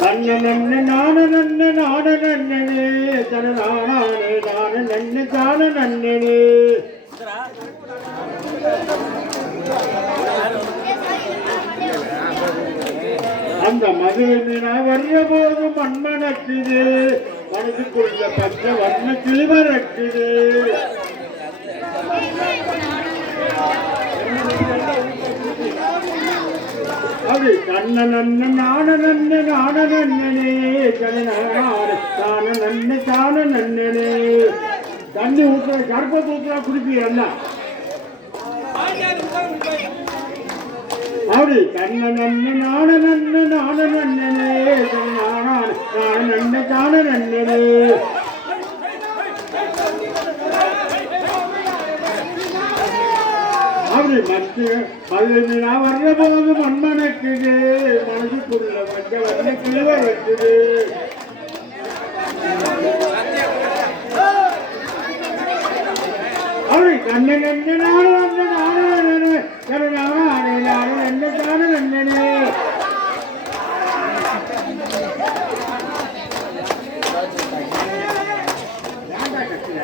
தன்ன நன்ன நான நன்ன நான நன்னனே தன நானே நான நன்ன தான நன்னனே அந்த மதுவினா வர்ற போது மண்மணக்குது மனதுக்குள்ள பச்சை வண்ண கிளிவரக்குது அது கண்ண நன்ன நான நன்ன நான நன்னனே கண்ணனான தான நன்ன தான நன்னனே. தண்ணி ஊற்றுற கருப்பத்தை ஊற்றுறா குடிப்பீங்க அப்படி நன்ன நான நன்ன நான நன்னனே தான நன்ன தான நன்னனே. அப்படி மத்து பல்லுனா வர்ற போது மண்மணக்குது மனசுக்குள்ள மஞ்ச வண்ண கிளிவ வைக்குது அப்படி கண்ணு கண்ணு நானும் வந்து நானும் நன்னனே கருணான ஆனே நானும் நன்ன தானே நன்னனே ஏன்டா கத்துற?